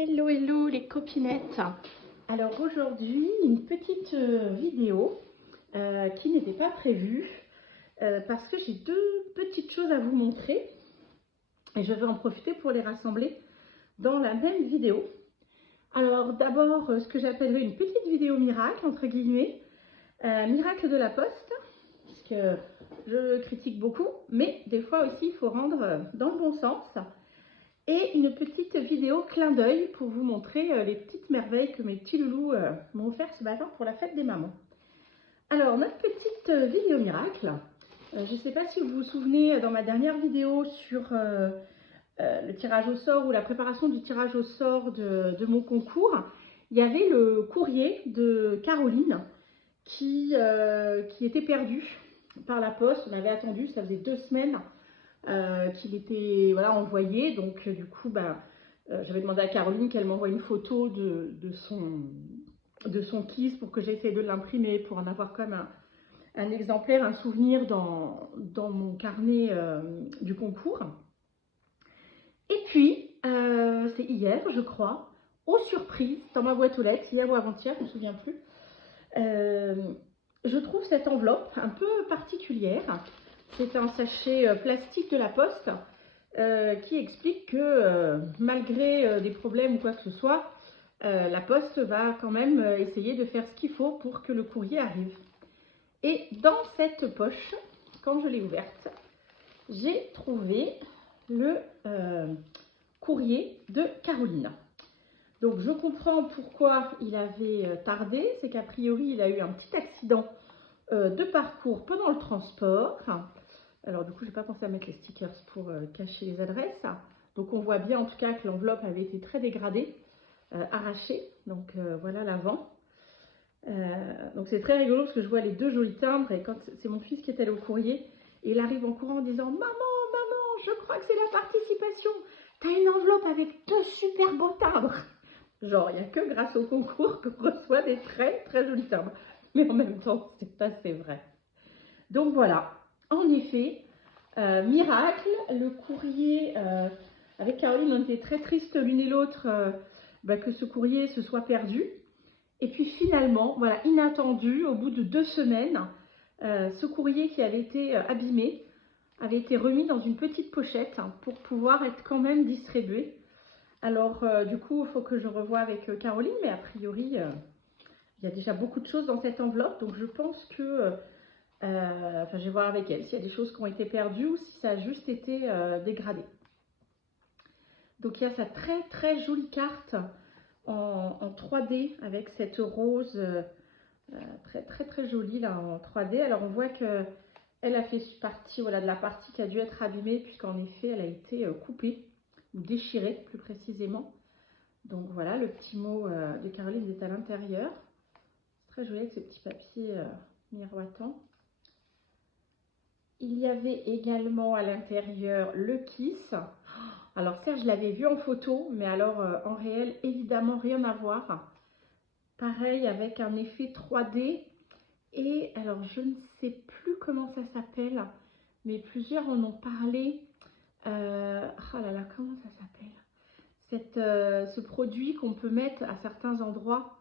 Hello, hello les copinettes. Alors aujourd'hui, une petite vidéo qui n'était pas prévue parce que j'ai deux petites choses à vous montrer et je vais en profiter pour les rassembler dans la même vidéo. Alors d'abord, ce que j'appellerais une petite vidéo miracle, entre guillemets, miracle de la poste, parce que je critique beaucoup, mais des fois aussi il faut rendre dans le bon sens. Et une petite vidéo clin d'œil pour vous montrer les petites merveilles que mes petits loulous m'ont offert ce matin pour la fête des mamans. Alors, notre petite vidéo miracle, je ne sais pas si vous vous souvenez dans ma dernière vidéo sur le tirage au sort ou la préparation du tirage au sort de mon concours, il y avait le courrier de Caroline qui était perdu par la poste. On avait attendu, ça faisait 2 semaines qu'il était envoyé. Donc du coup, j'avais demandé à Caroline qu'elle m'envoie une photo de son kiss pour que j'essaie de l'imprimer, pour en avoir comme un exemplaire, un souvenir dans mon carnet du concours. Et puis, c'est hier, je crois, aux surprises, dans ma boîte aux lettres, hier ou avant-hier, je ne me souviens plus, je trouve cette enveloppe un peu particulière. C'est un sachet plastique de la Poste qui explique que malgré des problèmes ou quoi que ce soit, la Poste va quand même essayer de faire ce qu'il faut pour que le courrier arrive. Et dans cette poche, quand je l'ai ouverte, j'ai trouvé le courrier de Caroline. Donc je comprends pourquoi il avait tardé, c'est qu'a priori il a eu un petit accident de parcours pendant le transport. Alors du coup, je n'ai pas pensé à mettre les stickers pour cacher les adresses. Donc on voit bien en tout cas que l'enveloppe avait été très dégradée, arrachée. Donc voilà l'avant. Donc c'est très rigolo parce que je vois les deux jolis timbres et quand c'est mon fils qui est allé au courrier, et il arrive en courant en disant « Maman, maman, je crois que c'est la participation. T'as une enveloppe avec 2 super beaux timbres. » Genre, il n'y a que grâce au concours qu'on reçoit des très très jolis timbres. Mais en même temps, c'est assez vrai. Donc voilà, en effet, miracle, le courrier, avec Caroline, on était très tristes l'une et l'autre que ce courrier se soit perdu. Et puis finalement, voilà, inattendu, au bout de 2 semaines, ce courrier qui avait été abîmé avait été remis dans une petite pochette pour pouvoir être quand même distribué. Alors du coup, il faut que je revoie avec Caroline, mais a priori, il y a déjà beaucoup de choses dans cette enveloppe, donc je pense que je vais voir avec elle s'il y a des choses qui ont été perdues ou si ça a juste été dégradé. Donc il y a sa très très jolie carte en 3D avec cette rose très très très jolie là en 3D. Alors on voit que elle a fait partie de la partie qui a dû être abîmée puisqu'en effet elle a été coupée ou déchirée plus précisément. Donc voilà, le petit mot de Caroline est à l'intérieur. Très joli avec ces petits papiers miroitants. Il y avait également à l'intérieur le kiss. Alors certes, je l'avais vu en photo, mais alors en réel, évidemment, rien à voir. Pareil, avec un effet 3D. Et alors, je ne sais plus comment ça s'appelle, mais plusieurs en ont parlé. Oh là là, comment ça s'appelle? Ce produit qu'on peut mettre à certains endroits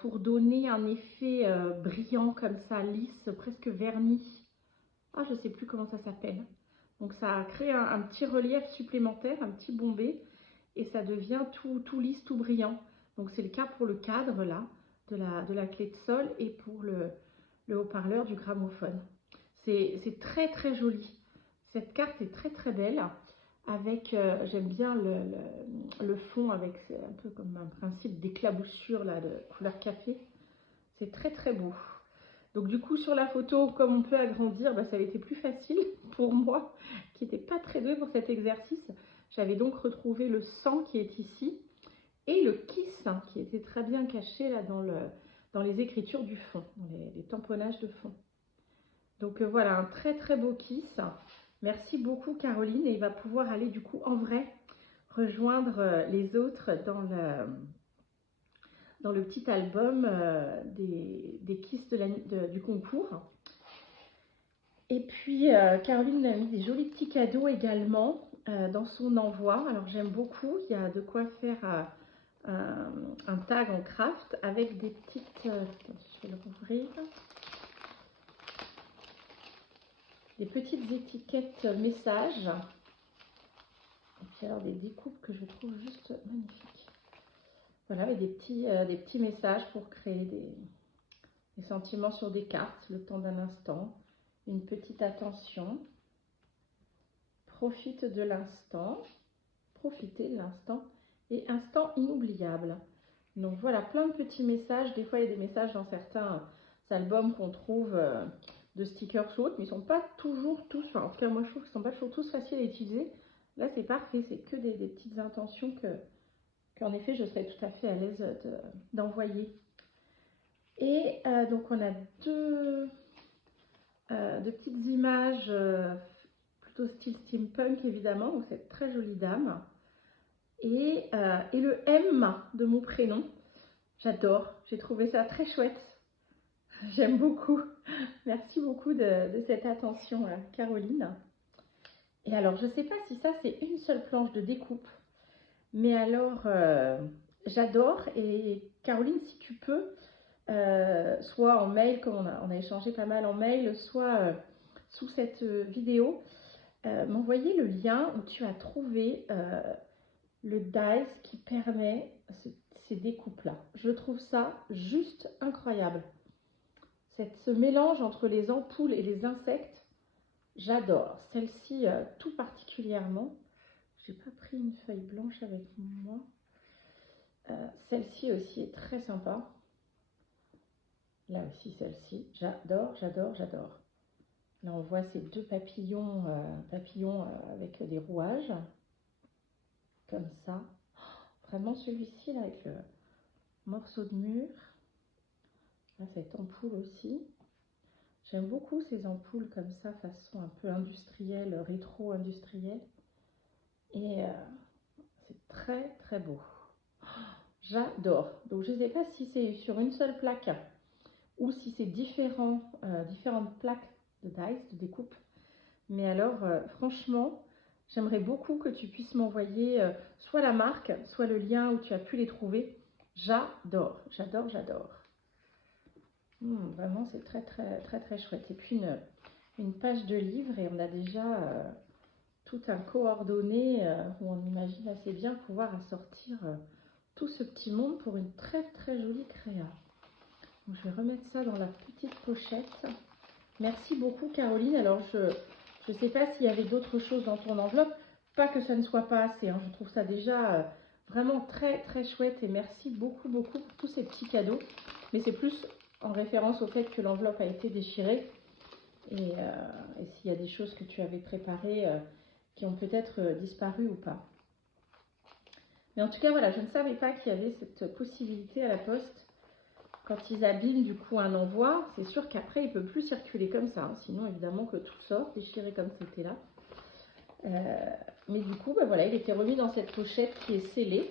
pour donner un effet brillant comme ça, lisse, presque verni. Ah, je ne sais plus comment ça s'appelle. Donc ça crée un petit relief supplémentaire, un petit bombé, et ça devient tout lisse, tout brillant. Donc c'est le cas pour le cadre là, de la clé de sol et pour le haut-parleur du gramophone. C'est très très joli. Cette carte est très très belle. Avec, j'aime bien le fond avec un peu comme un principe d'éclaboussure là, de couleur café. C'est très très beau. Donc du coup sur la photo, comme on peut agrandir, ça a été plus facile pour moi, qui n'était pas très douée pour cet exercice. J'avais donc retrouvé le 100 qui est ici, et le kiss qui était très bien caché là dans les écritures du fond, dans les tamponnages de fond. Donc voilà, un très très beau kiss. Merci beaucoup Caroline, et il va pouvoir aller du coup en vrai rejoindre les autres dans le petit album des kiss du concours. Et puis Caroline a mis des jolis petits cadeaux également dans son envoi. Alors j'aime beaucoup, il y a de quoi faire un tag en craft avec des petites, je vais le rouvrir, des petites étiquettes messages, et puis alors des découpes que je trouve juste magnifiques. Voilà, avec des petits messages pour créer des sentiments sur des cartes, le temps d'un instant, une petite attention, profite de l'instant, profitez de l'instant et instant inoubliable. Donc voilà, plein de petits messages. Des fois, il y a des messages dans certains albums qu'on trouve de stickers ou autres, mais ils ne sont pas toujours tous, enfin, en tout cas moi je trouve qu'ils ne sont pas toujours tous faciles à utiliser. Là, c'est parfait, c'est que des petites intentions qu'en effet, je serais tout à fait à l'aise d'envoyer. Et donc, on a deux petites images plutôt style steampunk, évidemment. Donc, cette très jolie dame. Et le M de mon prénom. J'adore. J'ai trouvé ça très chouette. J'aime beaucoup. Merci beaucoup de cette attention, Caroline. Et alors, je ne sais pas si ça, c'est une seule planche de découpe. Mais alors, j'adore. Et Caroline, si tu peux, soit en mail, comme on a échangé pas mal en mail, soit sous cette vidéo, m'envoyer le lien où tu as trouvé le dies qui permet ces découpes-là. Je trouve ça juste incroyable. Ce mélange entre les ampoules et les insectes, j'adore. Celle-ci tout particulièrement. J'ai pas pris une feuille blanche avec moi. Celle-ci aussi est très sympa. Là aussi, celle-ci, j'adore, j'adore, j'adore. Là, on voit ces deux papillons, avec des rouages, comme ça. Vraiment, celui-ci, là, avec le morceau de mur. Là, cette ampoule aussi. J'aime beaucoup ces ampoules comme ça, façon un peu industrielle, rétro-industrielle. Et c'est très, très beau. J'adore. Donc, je ne sais pas si c'est sur une seule plaque ou si c'est différentes plaques de dice, de découpe. Mais alors, franchement, j'aimerais beaucoup que tu puisses m'envoyer soit la marque, soit le lien où tu as pu les trouver. J'adore, j'adore, j'adore. Vraiment, c'est très, très, très, très chouette. Et puis, une page de livre et on a déjà tout un coordonné où on imagine assez bien pouvoir assortir tout ce petit monde pour une très, très jolie créa. Donc, je vais remettre ça dans la petite pochette. Merci beaucoup, Caroline. Alors, je ne sais pas s'il y avait d'autres choses dans ton enveloppe. Pas que ça ne soit pas assez. Hein. Je trouve ça déjà vraiment très, très chouette. Et merci beaucoup, beaucoup pour tous ces petits cadeaux. Mais c'est plus en référence au fait que l'enveloppe a été déchirée. Et s'il y a des choses que tu avais préparées qui ont peut-être disparu ou pas. Mais en tout cas, voilà, je ne savais pas qu'il y avait cette possibilité à la poste. Quand ils abîment du coup un envoi, c'est sûr qu'après il ne peut plus circuler comme ça. Hein. Sinon, évidemment que tout sort, déchiré comme c'était là. Mais du coup, ben voilà, il était remis dans cette pochette qui est scellée.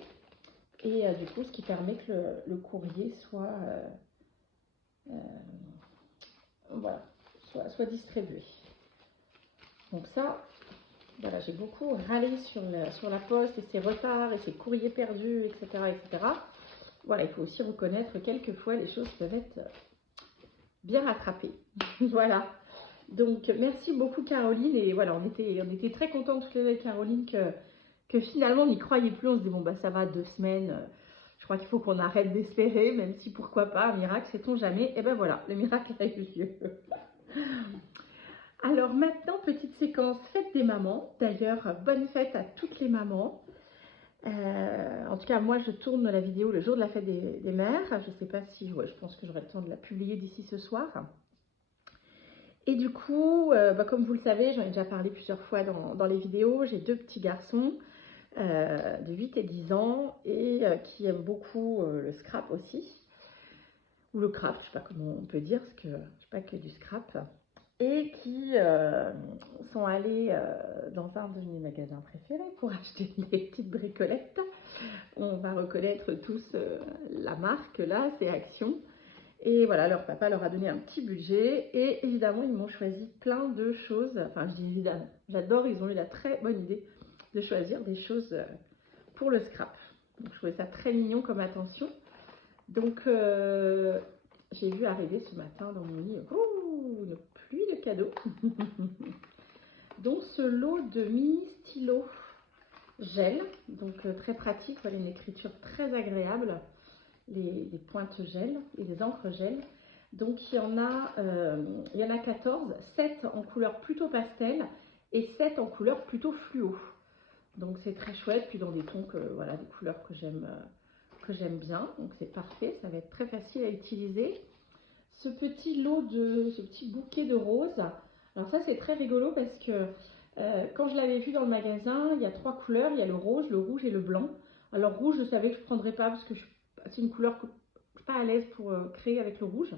Et du coup, ce qui permet que le courrier voilà, soit distribué. Donc ça, voilà, j'ai beaucoup râlé sur la poste et ses retards et ses courriers perdus, etc., etc. Voilà, il faut aussi reconnaître que quelquefois les choses peuvent être bien rattrapées. Voilà. Donc, merci beaucoup, Caroline. Et voilà, on était très contents toutes les deux, Caroline, que finalement on n'y croyait plus. On se dit, bon, bah ça va, 2 semaines. Je crois qu'il faut qu'on arrête d'espérer, même si pourquoi pas, un miracle, sait-on jamais. Et ben voilà, le miracle a eu lieu. Alors maintenant, petite séquence fête des mamans. D'ailleurs, bonne fête à toutes les mamans. En tout cas, moi, je tourne la vidéo le jour de la fête des mères. Je ne sais pas si... Ouais, je pense que j'aurai le temps de la publier d'ici ce soir. Et du coup, comme vous le savez, j'en ai déjà parlé plusieurs fois dans les vidéos. J'ai 2 petits garçons de 8 et 10 ans et qui aiment beaucoup le scrap aussi. Ou le craft, je ne sais pas comment on peut dire, parce que je ne sais pas que du scrap. Et qui sont allés dans un de mes magasins préférés pour acheter des petites bricolettes. On va reconnaître tous la marque là, c'est Action. Et voilà, leur papa leur a donné un petit budget et évidemment ils m'ont choisi plein de choses. Enfin, je dis évidemment, j'adore, ils ont eu la très bonne idée de choisir des choses pour le scrap. Donc, je trouvais ça très mignon comme attention. Donc, j'ai vu arriver ce matin dans mon lit, oh, une pluie de cadeaux. Donc, ce lot de mini stylos gel, donc très pratique, voilà, une écriture très agréable, les pointes gel et les encres gel. Donc, il y en a 14, 7 en couleur plutôt pastel et 7 en couleur plutôt fluo. Donc, c'est très chouette, puis dans des tons, voilà, des couleurs que j'aime bien. Donc, c'est parfait, ça va être très facile à utiliser. Ce petit bouquet de roses, alors ça, c'est très rigolo parce que quand je l'avais vu dans le magasin, il y a 3 couleurs, il y a le rose, le rouge et le blanc. Alors, rouge, je savais que je ne prendrais pas parce que c'est une couleur que je ne suis pas à l'aise pour créer avec le rouge.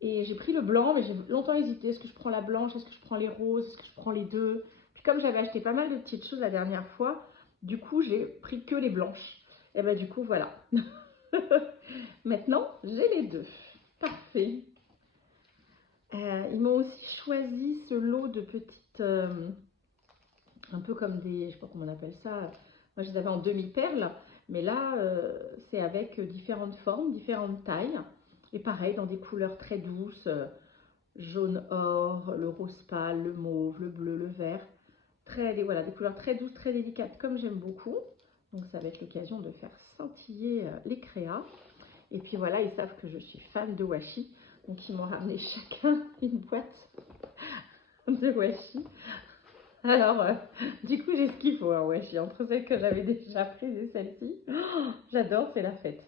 Et j'ai pris le blanc, mais j'ai longtemps hésité. Est-ce que je prends la blanche? Est-ce que je prends les roses? Est-ce que je prends les deux? Puis comme j'avais acheté pas mal de petites choses la dernière fois, du coup, j'ai pris que les blanches. Et ben du coup, voilà. Maintenant, j'ai les deux. Parfait. Ils m'ont aussi choisi ce lot de petites... un peu comme des... Je sais pas comment on appelle ça. Moi, je les avais en demi-perles. Mais là, c'est avec différentes formes, différentes tailles. Et pareil, dans des couleurs très douces, jaune or, le rose pâle, le mauve, le bleu, le vert. Voilà, des couleurs très douces, très délicates, comme j'aime beaucoup. Donc ça va être l'occasion de faire scintiller les créas. Et puis voilà, ils savent que je suis fan de washi. Donc ils m'ont ramené chacun une boîte de washi. Alors, du coup, j'ai ce qu'il faut en washi. Entre celles que j'avais déjà prises et celle-ci. Oh, j'adore, c'est la fête.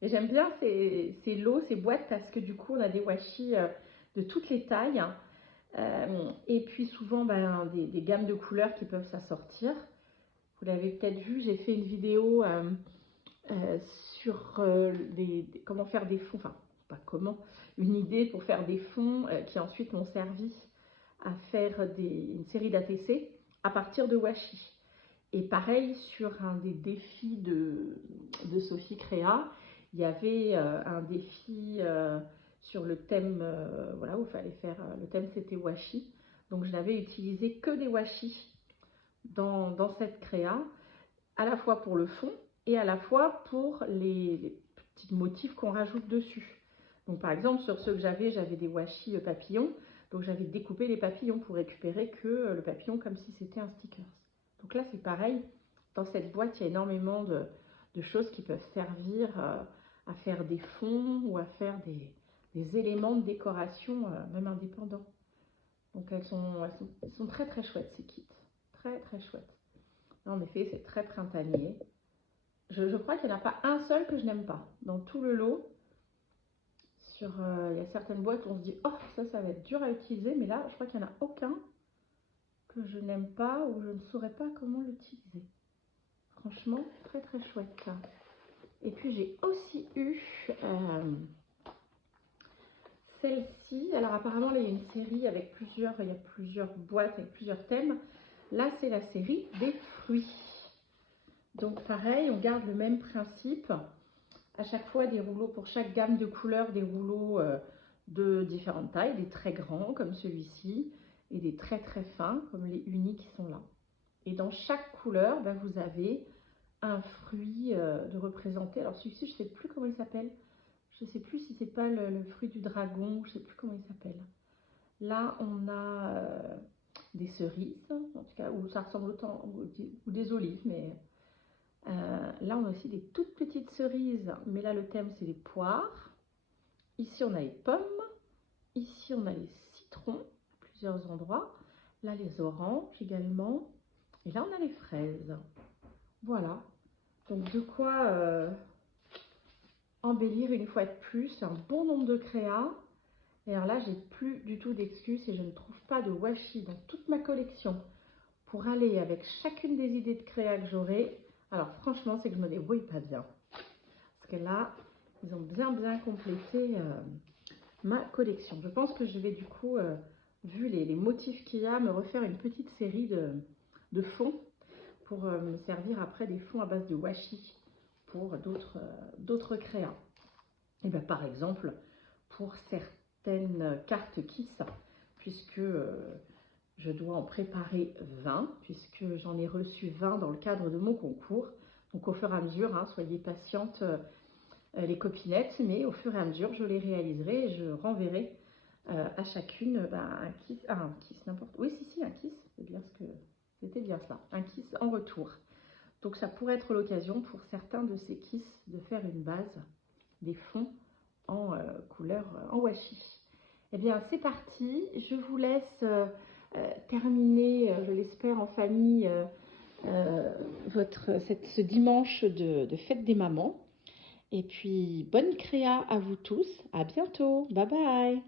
Et j'aime bien ces lots, ces boîtes, parce que du coup, on a des washi de toutes les tailles. Et puis souvent, des gammes de couleurs qui peuvent s'assortir. Vous l'avez peut-être vu, j'ai fait une vidéo sur comment faire des fonds. Enfin, pas comment, une idée pour faire des fonds qui ensuite m'ont servi à faire une série d'ATC à partir de washi. Et pareil, sur un des défis de Sophie Créa, il y avait un défi sur le thème, voilà, où il fallait faire, le thème c'était washi. Donc je n'avais utilisé que des washi dans cette créa, à la fois pour le fond et à la fois pour les petits motifs qu'on rajoute dessus. Donc par exemple, sur ceux que j'avais des washi papillons. Donc j'avais découpé les papillons pour récupérer que le papillon comme si c'était un sticker. Donc là c'est pareil, dans cette boîte il y a énormément de choses qui peuvent servir à faire des fonds ou à faire des éléments de décoration même indépendants. Donc elles sont très très chouettes ces kits, très très chouettes. Là, en effet c'est très printanier. Je crois qu'il n'y en a pas un seul que je n'aime pas dans tout le lot. Il y a certaines boîtes où on se dit oh ça va être dur à utiliser, mais là je crois qu'il n'y en a aucun que je n'aime pas ou je ne saurais pas comment l'utiliser. Franchement très très chouette. Et puis j'ai aussi eu celle-ci. Alors apparemment là il y a une série avec il y a plusieurs boîtes avec plusieurs thèmes. Là c'est la série des fruits. Donc pareil, on garde le même principe. À chaque fois des rouleaux pour chaque gamme de couleurs, des rouleaux de différentes tailles, des très grands comme celui-ci et des très très fins comme les unis qui sont là. Et dans chaque couleur, vous avez un fruit de représenter. Alors celui-ci, je ne sais plus comment il s'appelle. Je ne sais plus si c'est pas le fruit du dragon, je ne sais plus comment il s'appelle. Là, on a des cerises, en tout cas, où ça ressemble autant, ou des olives, mais là, on a aussi des toutes petites cerises, mais là, le thème, c'est les poires. Ici, on a les pommes. Ici, on a les citrons, à plusieurs endroits. Là, les oranges également. Et là, on a les fraises. Voilà. Donc, de quoi embellir une fois de plus un bon nombre de créas. Et alors là, j'ai plus du tout d'excuses et je ne trouve pas de washi dans toute ma collection pour aller avec chacune des idées de créa que j'aurai. Alors franchement, c'est que je me débrouille pas bien. Parce que là, ils ont bien complété ma collection. Je pense que je vais du coup, vu les motifs qu'il y a, me refaire une petite série de fonds pour me servir après des fonds à base de washi pour d'autres créas. Et bien par exemple, pour certaines cartes Kiss, puisque je dois en préparer 20, puisque j'en ai reçu 20 dans le cadre de mon concours. Donc au fur et à mesure, hein, soyez patientes les copinettes, mais au fur et à mesure, je les réaliserai et je renverrai à chacune un kiss, n'importe. Oui, si, un kiss, c'est bien ce que c'était bien ça, un kiss en retour. Donc ça pourrait être l'occasion pour certains de ces kiss de faire une base, des fonds en couleur en washi. Eh bien, c'est parti. Je vous laisse terminer, je l'espère, en famille, ce dimanche de fête des mamans. Et puis, bonne créa à vous tous. À bientôt. Bye bye.